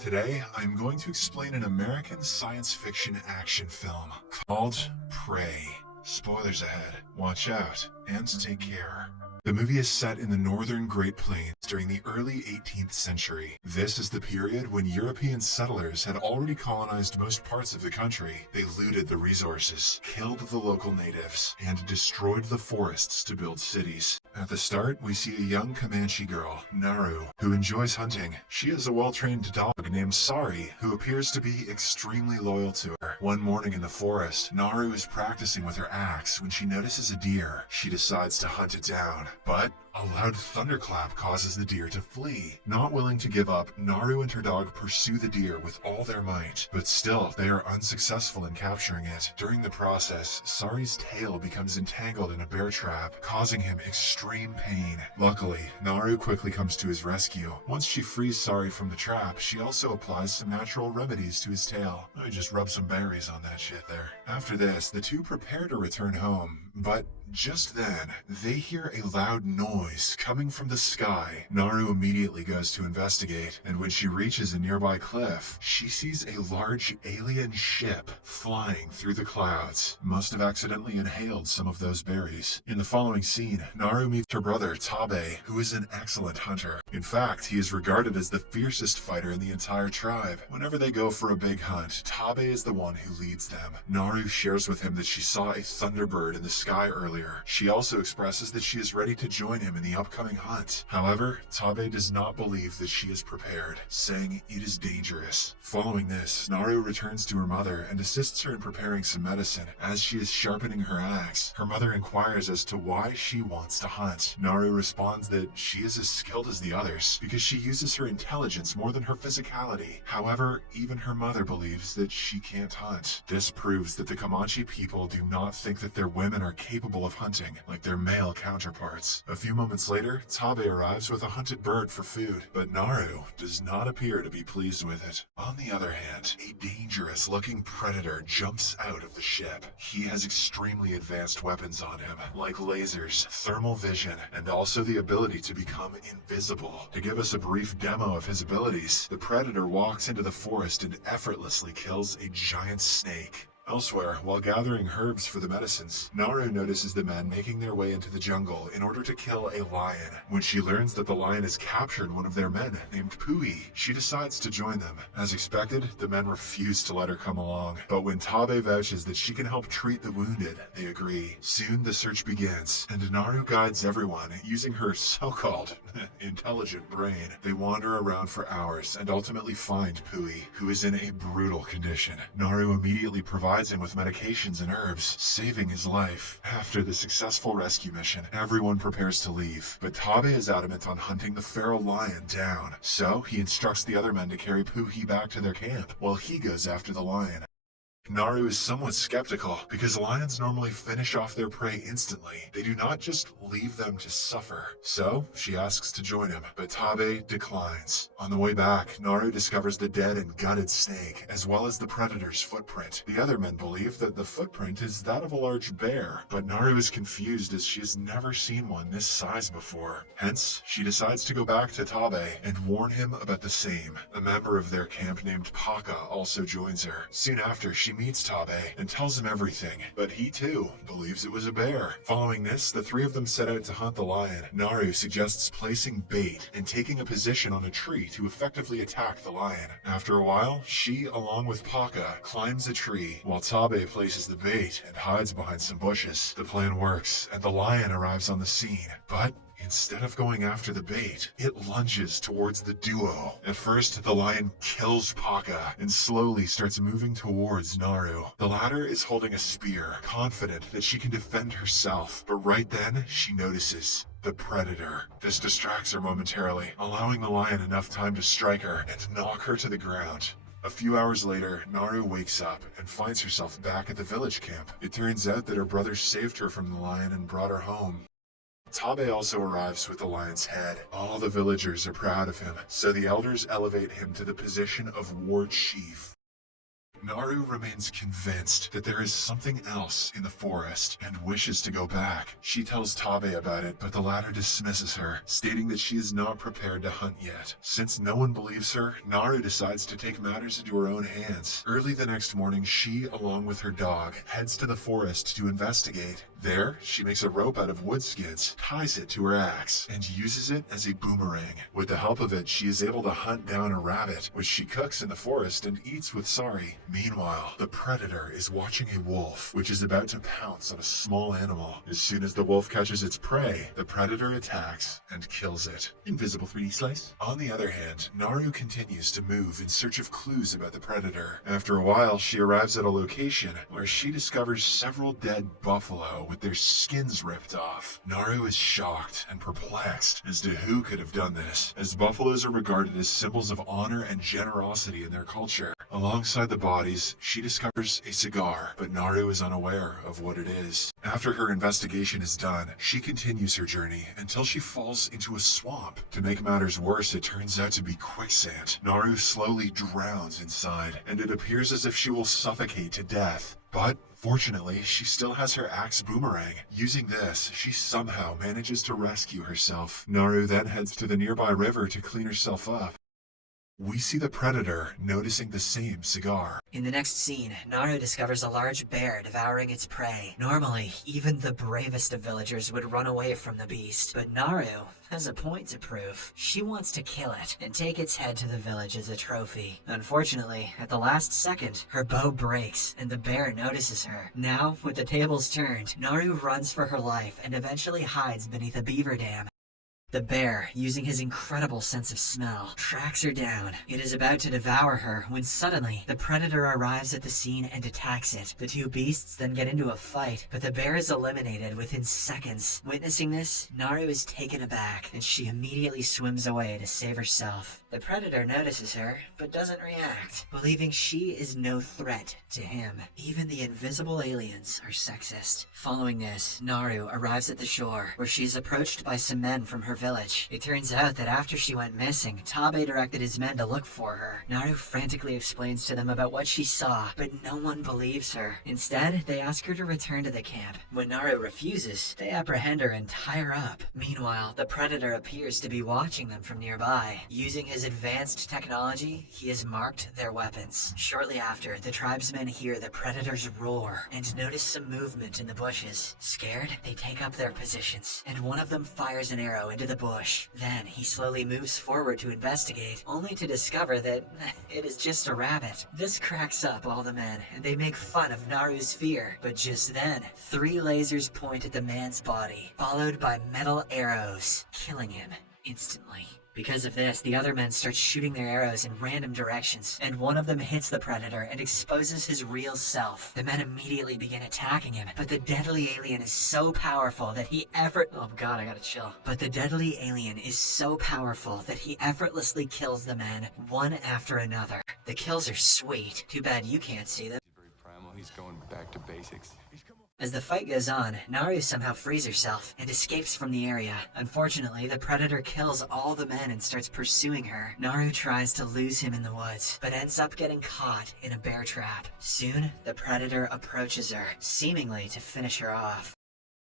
Today, I'm going to explain an American science fiction action film called Prey. Spoilers ahead. Watch out and take care. The movie is set in the northern Great Plains during the early 18th century. This is the period when European settlers had already colonized most parts of the country. They looted the resources, killed the local natives, and destroyed the forests to build cities. At the start, we see a young Comanche girl, Naru, who enjoys hunting. She has a well-trained dog named Sari, who appears to be extremely loyal to her. One morning in the forest, Naru is practicing with her axe when she notices a deer. She decides to hunt it down, but a loud thunderclap causes the deer to flee. Not willing to give up, Naru and her dog pursue the deer with all their might, but still, they are unsuccessful in capturing it. During the process, Sari's tail becomes entangled in a bear trap, causing him extreme pain. Luckily, Naru quickly comes to his rescue. Once she frees Sari from the trap, she also applies some natural remedies to his tail. I just rub some berries on that shit there. After this, the two prepare to return home, but just then, they hear a loud noise coming from the sky. Naru immediately goes to investigate, and when she reaches a nearby cliff, she sees a large alien ship flying through the clouds. Must have accidentally inhaled some of those berries. In the following scene, Naru meets her brother, Tabe, who is an excellent hunter. In fact, he is regarded as the fiercest fighter in the entire tribe. Whenever they go for a big hunt, Tabe is the one who leads them. Naru shares with him that she saw a thunderbird in the sky earlier. She also expresses that she is ready to join him in the upcoming hunt. However, Tabe does not believe that she is prepared, saying it is dangerous. Following this, Naru returns to her mother and assists her in preparing some medicine. As she is sharpening her axe, her mother inquires as to why she wants to hunt. Naru responds that she is as skilled as the others because she uses her intelligence more than her physicality. However, even her mother believes that she can't hunt. This proves that the Comanche people do not think that their women are capable of hunting like their male counterparts. A few moments later, Tabe arrives with a hunted bird for food, but Naru does not appear to be pleased with it. On the other hand, a dangerous-looking predator jumps out of the ship. He has extremely advanced weapons on him, like lasers, thermal vision, and also the ability to become invisible. To give us a brief demo of his abilities, the predator walks into the forest and effortlessly kills a giant snake. Elsewhere, while gathering herbs for the medicines, Naru notices the men making their way into the jungle in order to kill a lion. When she learns that the lion has captured one of their men, named Pui, she decides to join them. As expected, the men refuse to let her come along, but when Tabe vouches that she can help treat the wounded, they agree. Soon the search begins, and Naru guides everyone using her so-called intelligent brain. They wander around for hours and ultimately find Pui, who is in a brutal condition. Naru immediately provides him with medications and herbs, saving his life. After the successful rescue mission, everyone prepares to leave, but Tabe is adamant on hunting the feral lion down. So he instructs the other men to carry Puhi back to their camp, while he goes after the lion. Naru is somewhat skeptical because lions normally finish off their prey instantly. They do not just leave them to suffer. So she asks to join him, but Tabe declines. On the way back, Naru discovers the dead and gutted snake, as well as the predator's footprint. The other men believe that the footprint is that of a large bear, but Naru is confused as she has never seen one this size before. Hence, she decides to go back to Tabe and warn him about the same. A member of their camp named Paka also joins her. Soon after, she meets Tabe and tells him everything, but he too believes it was a bear. Following this, the three of them set out to hunt the lion. Naru suggests placing bait and taking a position on a tree to effectively attack the lion. After a while, she, along with Paka, climbs a tree, while Tabe places the bait and hides behind some bushes. The plan works, and the lion arrives on the scene, but instead of going after the bait, it lunges towards the duo. At first, the lion kills Paka and slowly starts moving towards Naru. The latter is holding a spear, confident that she can defend herself, but right then, she notices the predator. This distracts her momentarily, allowing the lion enough time to strike her and knock her to the ground. A few hours later, Naru wakes up and finds herself back at the village camp. It turns out that her brother saved her from the lion and brought her home. Tabe also arrives with the lion's head. All the villagers are proud of him, so the elders elevate him to the position of war chief. Naru remains convinced that there is something else in the forest and wishes to go back. She tells Tabe about it, but the latter dismisses her, stating that she is not prepared to hunt yet. Since no one believes her, Naru decides to take matters into her own hands. Early the next morning, she, along with her dog, heads to the forest to investigate. There, she makes a rope out of wood skids, ties it to her axe, and uses it as a boomerang. With the help of it, she is able to hunt down a rabbit, which she cooks in the forest and eats with Sari. Meanwhile, the predator is watching a wolf, which is about to pounce on a small animal. As soon as the wolf catches its prey, the predator attacks and kills it. Invisible 3D slice. On the other hand, Naru continues to move in search of clues about the predator. After a while, she arrives at a location where she discovers several dead buffalo with their skins ripped off. Naru is shocked and perplexed as to who could have done this, as buffaloes are regarded as symbols of honor and generosity in their culture. Alongside the bodies, she discovers a cigar, but Naru is unaware of what it is. After her investigation is done, she continues her journey until she falls into a swamp. To make matters worse, it turns out to be quicksand. Naru slowly drowns inside, and it appears as if she will suffocate to death. But fortunately, she still has her axe boomerang. Using this, she somehow manages to rescue herself. Naru then heads to the nearby river to clean herself up. We see the predator noticing the same cigar. In the next scene, Naru discovers a large bear devouring its prey. Normally, even the bravest of villagers would run away from the beast, but Naru has a point to prove. She wants to kill it and take its head to the village as a trophy. Unfortunately, at the last second, her bow breaks and the bear notices her. Now, with the tables turned, Naru runs for her life and eventually hides beneath a beaver dam. The bear, using his incredible sense of smell, tracks her down. It is about to devour her when suddenly the predator arrives at the scene and attacks it. The two beasts then get into a fight, but the bear is eliminated within seconds. Witnessing this, Naru is taken aback, and she immediately swims away to save herself. The predator notices her, but doesn't react, believing she is no threat to him. Even the invisible aliens are sexist. Following this, Naru arrives at the shore, where she is approached by some men from her village. It turns out that after she went missing, Tabe directed his men to look for her. Naru frantically explains to them about what she saw, but no one believes her. Instead, they ask her to return to the camp. When Naru refuses, they apprehend her and tie her up. Meanwhile, the predator appears to be watching them from nearby. Using his advanced technology, he has marked their weapons. Shortly after, the tribesmen hear the predator's roar and notice some movement in the bushes. Scared, they take up their positions, and one of them fires an arrow into the bush. Then he slowly moves forward to investigate, only to discover that it is just a rabbit. This cracks up all the men, and they make fun of Naru's fear. But just then, 3 lasers point at the man's body, followed by metal arrows, killing him instantly. Because of this, the other men start shooting their arrows in random directions, and one of them hits the predator and exposes his real self. The men immediately begin attacking him, but the deadly alien is so powerful that he But the deadly alien is so powerful that he effortlessly kills the men one after another. The kills are sweet. Too bad you can't see them. He's very primal. He's going back to basics. As the fight goes on, Naru somehow frees herself and escapes from the area. Unfortunately, the predator kills all the men and starts pursuing her. Naru tries to lose him in the woods, but ends up getting caught in a bear trap. Soon, the predator approaches her, seemingly to finish her off.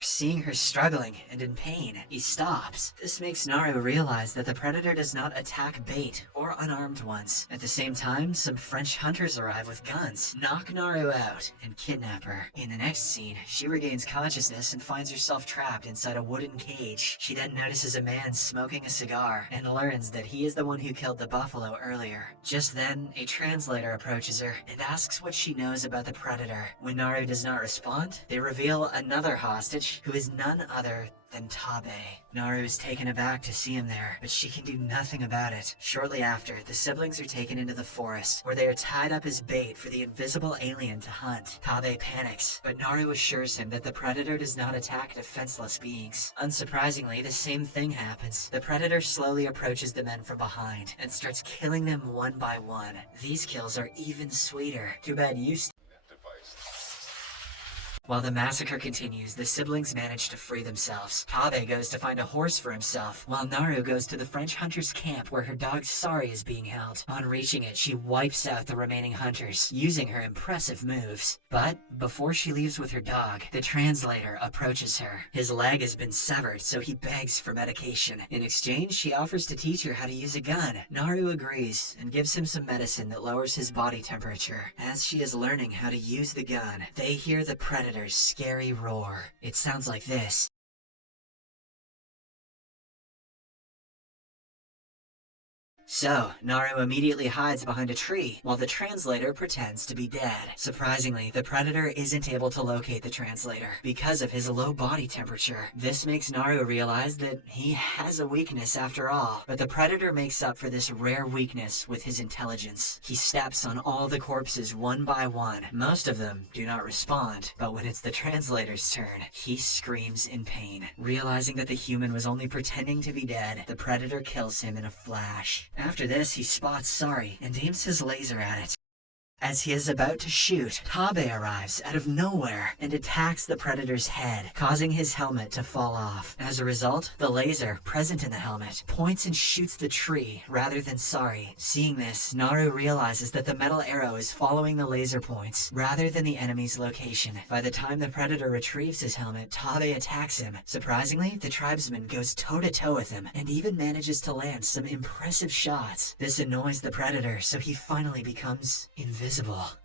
Seeing her struggling and in pain, he stops. This makes Naru realize that the predator does not attack bait or unarmed ones. At the same time, some French hunters arrive with guns, knock Naru out, and kidnap her. In the next scene, she regains consciousness and finds herself trapped inside a wooden cage. She then notices a man smoking a cigar and learns that he is the one who killed the buffalo earlier. Just then, a translator approaches her and asks what she knows about the predator. When Naru does not respond, they reveal another hostage who is none other than Tabe. Naru is taken aback to see him there, but she can do nothing about it. Shortly after, the siblings are taken into the forest, where they are tied up as bait for the invisible alien to hunt. Tabe panics, but Naru assures him that the predator does not attack defenseless beings. Unsurprisingly, the same thing happens. The predator slowly approaches the men from behind and starts killing them one by one. These kills are even sweeter. Too bad you While the massacre continues, the siblings manage to free themselves. Tabe goes to find a horse for himself, while Naru goes to the French hunters' camp where her dog Sari is being held. On reaching it, she wipes out the remaining hunters, using her impressive moves. But before she leaves with her dog, the translator approaches her. His leg has been severed, so he begs for medication. In exchange, she offers to teach her how to use a gun. Naru agrees and gives him some medicine that lowers his body temperature. As she is learning how to use the gun, they hear the predator's scary roar. It sounds like this. So, Naru immediately hides behind a tree, while the translator pretends to be dead. Surprisingly, the predator isn't able to locate the translator because of his low body temperature. This makes Naru realize that he has a weakness after all, but the predator makes up for this rare weakness with his intelligence. He steps on all the corpses one by one. Most of them do not respond, but when it's the translator's turn, he screams in pain. Realizing that the human was only pretending to be dead, the predator kills him in a flash. After this, he spots Sari and aims his laser at it. As he is about to shoot, Tabe arrives out of nowhere and attacks the predator's head, causing his helmet to fall off. As a result, the laser present in the helmet points and shoots the tree rather than Sari. Seeing this, Naru realizes that the metal arrow is following the laser points rather than the enemy's location. By the time the predator retrieves his helmet, Tabe attacks him. Surprisingly, the tribesman goes toe-to-toe with him and even manages to land some impressive shots. This annoys the predator, so he finally becomes invisible.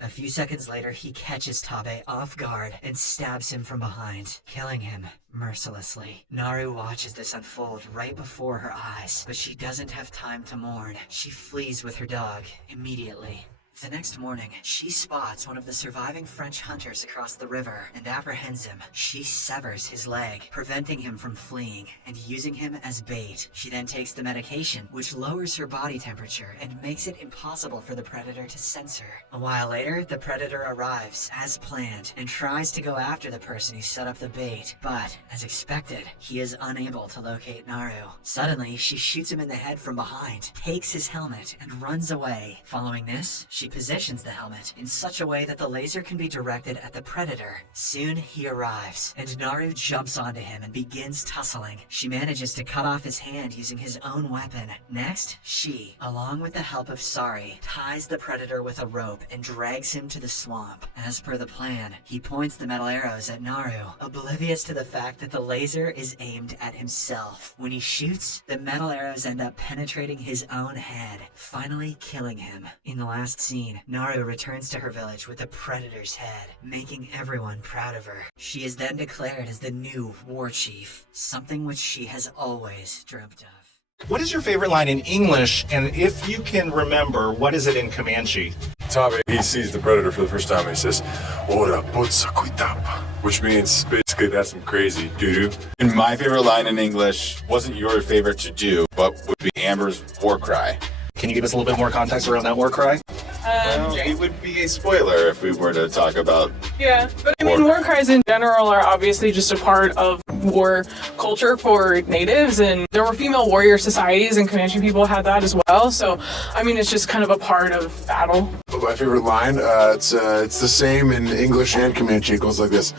A few seconds later, he catches Tabe off guard and stabs him from behind, killing him mercilessly. Naru watches this unfold right before her eyes, but she doesn't have time to mourn. She flees with her dog immediately. The next morning, she spots one of the surviving French hunters across the river and apprehends him. She severs his leg, preventing him from fleeing and using him as bait. She then takes the medication, which lowers her body temperature and makes it impossible for the predator to sense her. A while later, the predator arrives, as planned, and tries to go after the person who set up the bait, but, as expected, he is unable to locate Naru. Suddenly, she shoots him in the head from behind, takes his helmet, and runs away. Following this, she positions the helmet in such a way that the laser can be directed at the predator. Soon he arrives, and Naru jumps onto him and begins tussling. She manages to cut off his hand using his own weapon. Next, she, along with the help of Sari, ties the predator with a rope and drags him to the swamp. As per the plan, he points the metal arrows at Naru, oblivious to the fact that the laser is aimed at himself. When he shoots, the metal arrows end up penetrating his own head, finally killing him. In the last scene, Naru returns to her village with the predator's head, making everyone proud of her. She is then declared as the new war chief, something which she has always dreamt of. What is your favorite line in English, and if you can remember, what is it in Comanche? Tabe, he sees the predator for the first time and he says, "Ora potsakuitap," which means basically that's some crazy doo-doo. And my favorite line in English wasn't your favorite to do, but would be Amber's war cry. Can you give us a little bit more context around that war cry? Well, it would be a spoiler if we were to talk about. Yeah, but I mean, war cries in general are obviously just a part of war culture for natives, and there were female warrior societies, and Comanche people had that as well. So, I mean, it's just kind of a part of battle. My favorite line, it's the same in English and Comanche. It goes like this.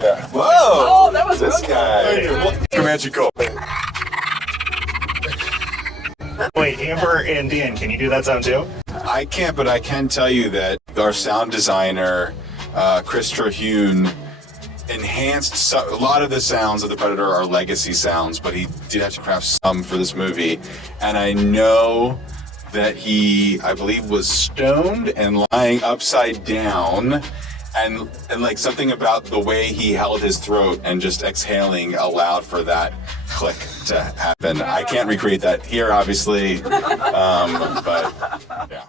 Yeah. Whoa! Oh, that was this guy. Comanche go. Wait, Amber and Dan, can you do that sound too? I can't, but I can tell you that our sound designer, Chris Terhune, enhanced a lot of the sounds of the Predator are legacy sounds, but he did have to craft some for this movie. And I know that he, I believe, was stoned and lying upside down. And like something about the way he held his throat and just exhaling allowed for that click to happen. I can't recreate that here, obviously, but yeah.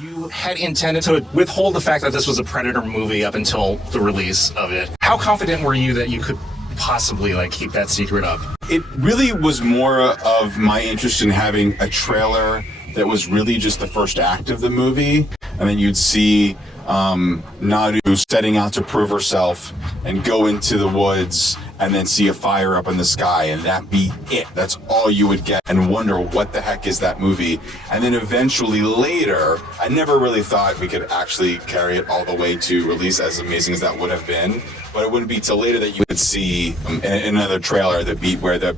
You had intended to withhold the fact that this was a Predator movie up until the release of it. How confident were you that you could possibly keep that secret up? It really was more of my interest in having a trailer that was really just the first act of the movie, and then you'd see Naru setting out to prove herself and go into the woods and then see a fire up in the sky, and that be it. That's all you would get, and wonder what the heck is that movie. And then eventually later, I never really thought we could actually carry it all the way to release, as amazing as that would have been. But it wouldn't be till later that you would see in another trailer the beat where the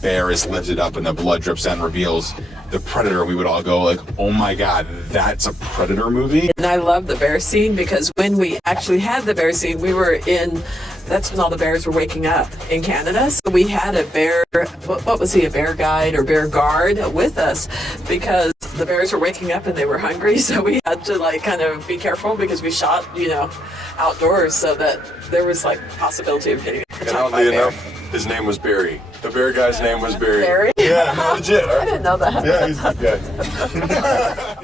bear is lifted up and the blood drips and reveals the predator. We would all go like, oh my god, that's a Predator movie. And I love the bear scene, because when we actually had the bear scene, that's when all the bears were waking up in Canada. So we had a bear, what was he, a bear guide or bear guard with us, because the bears were waking up and they were hungry. So we had to like kind of be careful, because we shot, outdoors, so that there was like possibility of getting And attacked by oddly a bear. enough, his name was Barry. The bear guy's name was Barry. Barry? Yeah, no, legit. I didn't know that. Yeah, he's a good guy.